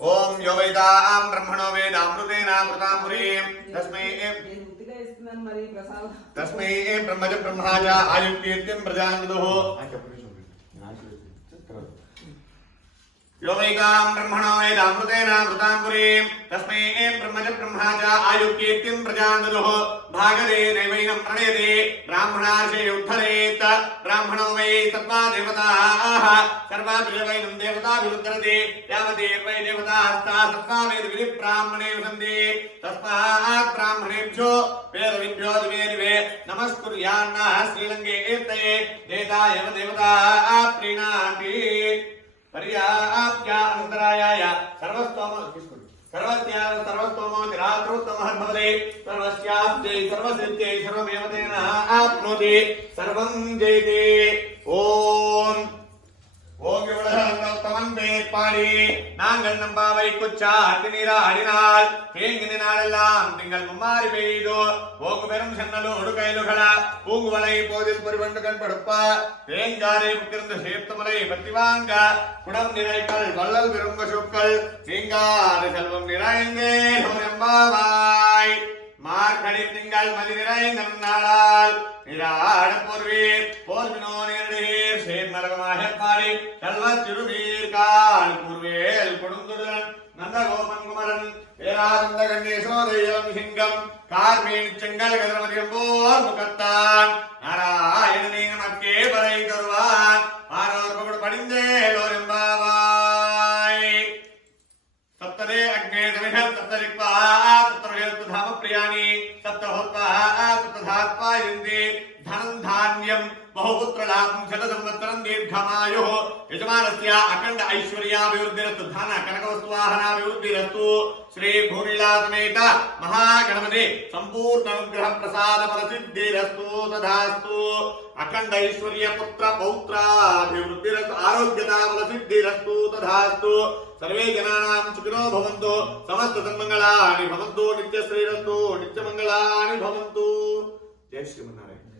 ఓం యో వేదాం బ్రహ్మణో వేదామృతేనామృతాం పురీం తస్మై బ్రహ్మజ బ్రహ్మాజ ఆయుర్కీర్తిం ప్రజాంగదుః यो वैदां ब्रह्मणो वेदामृतेनामृतां पुरीं तस्मै ब्रह्मज ब्रह्माज आयुर्कीर्तिं प्रजान्दुः भागदे नैवैनं प्रणयते ब्राह्मणार्षे उद्धरेत् ब्राह्मणो वै तत्त्वा देवताः सर्वाभिर्वैनं देवताभिरुद्धरते यावदेर्वै देवतास्ता सत्त्वा वेदविधिब्राह्मणे वसन्ति तस्मात् ब्राह्मणेभ्यो वेदविभ्यो दिवे नमस्कुर्यान्नः श्रीलङ्के एतये देताय देवताः प्रीणाति पर्याप्त्या अनन्तरायाय सर्वस्तोमो निराकृतमः भवति सर्वस्याब्दै सर्वसिद्ध्यै सर्वमेव तेन आप्नोति सर्वं जयते ओम யுவளகந்தவன் வேட்பாடி நாங்கள் நம்பாவை குச்சா அத்தினீரா அடினால் தேங்கின நாளெல்லாம் திங்கள் மும்மாறி பெய்தோ போக்கு பெரும் சென்னலோடு கைலுகள பூங்குவலை போதில் பொறிவண்டு கண்படுப்ப தேங்காரை முக்கிருந்த சேர்த்துமலை பத்தி வாங்க குடம் நிறைகள் வள்ளல் விரும்ப சொற்கள் தேங்காறு செல்வம் நிறைந்தே நம்பாவாய் மார்கழி திங்கள் மதி நிறைந்த நாளால் நிராட போர்வீர் போர்வினோ நேரடீர் சேர்மலகமாக பாடி செல்வச் சிறுவீர் கால் கூர்வேல் கொடுந்துடன் நந்தகோபன் குமரன் வேரானந்த கண்ணேசோதயம் சிங்கம் கார்மீன் செங்கல் கதிரமதியம் போர் முகத்தான் நாராயணனே நமக்கே பறை தருவான் ஆரோர் பகுடு படிந்தேலோர் எம்பாவாய் सप्तदे अग्ने दमिषः सप्तरिक्वा तत्रवेल्तधाम प्रियाणि सप्तहोत्वा तत्तधात्वा यन्ति धनं धान्यं बहुपुत्रलाभं शतसंवत्सरं दीर्घमायुः यजमानस्य अखण्ड ऐश्वर्याभिवृद्धिरस्तु धन कनकवस्तुवाहनाभिवृद्धिरस्तु श्री भूमिलासमेत महागणपति संपूर्णानुग्रह प्रसाद फलसिद्धिरस्तु तथास्तु अखण्ड ऐश्वर्य पुत्र पौत्राभिवृद्धिरस्तु आरोग्यता फलसिद्धिरस्तु तथास्तु सर्वे जनानां सुखिनो भवन्तु समस्त सन्मंगलानि भवन्तु नित्यश्रीरस्तु नित्यमंगलानि भवन्तु जय श्रीमन्नारायण।